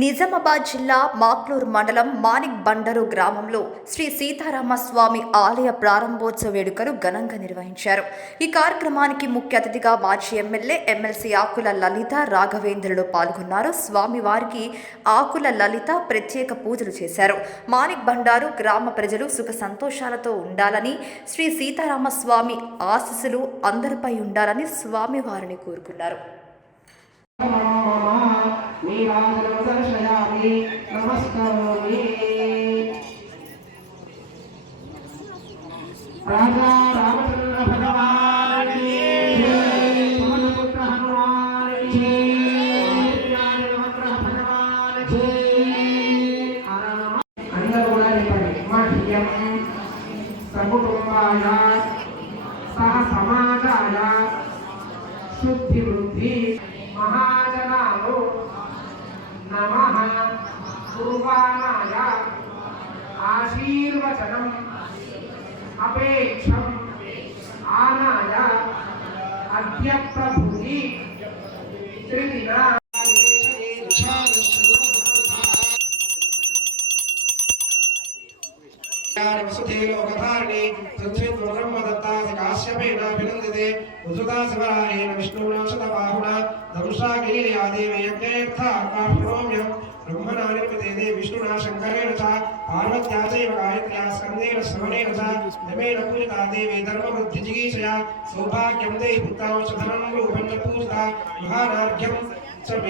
నిజామాబాద్ జిల్లా మాక్లూరు మండలం మాణిక్ బండరు గ్రామంలో శ్రీ సీతారామస్వామి ఆలయ ప్రారంభోత్సవ వేడుకలు ఘనంగా నిర్వహించారు. ఈ కార్యక్రమానికి ముఖ్య అతిథిగా మాజీ ఎమ్మెల్యే, ఎమ్మెల్సీ ఆకుల లలిత, రాఘవేంద్రులు పాల్గొన్నారు. స్వామివారికి ఆకుల లలిత ప్రత్యేక పూజలు చేశారు. మాణిక్ బండారు గ్రామ ప్రజలు సుఖ సంతోషాలతో ఉండాలని, శ్రీ సీతారామస్వామి ఆశీస్సులు అందరిపై ఉండాలని స్వామివారిని కోరుకున్నారు. नीराजनं दर्शयामि नमस्करोमि राजा रामचंद्र भगवान की जय पवनपुत्र हनुमान की जय ज्ञानवंत भगवान की जय मह्यं सकुटुम्बाय सह समाजाय शुद्धि वृद्धि महाजनानो नमः कुर्वाणाय आशीर्वचनम् अपेक्षम् आनाय अद्य प्रभुहि त्रिदिना वसुधे लोकधारिणी संस्कृत ब्रह्मदत्ता काश्यपेन अभिनंदिते उजुता शिवरायेन विष्णुना शतबाहुना धनुषागिरी आदेवी यज्ञेऽर्था आकाशप्रणोम्यं ब्रह्मणा निर्मिते दे विष्णुना शंकरेण च पार्वत्या चैव गायत्र्या स्कन्देन श्रवणेन च यमेन पूजिता देवी धर्मवृद्धिजिगीषया सौभाग्यं देहि पुत्रांश धनं रूपं च पूजिता महानार्घ्यं च मे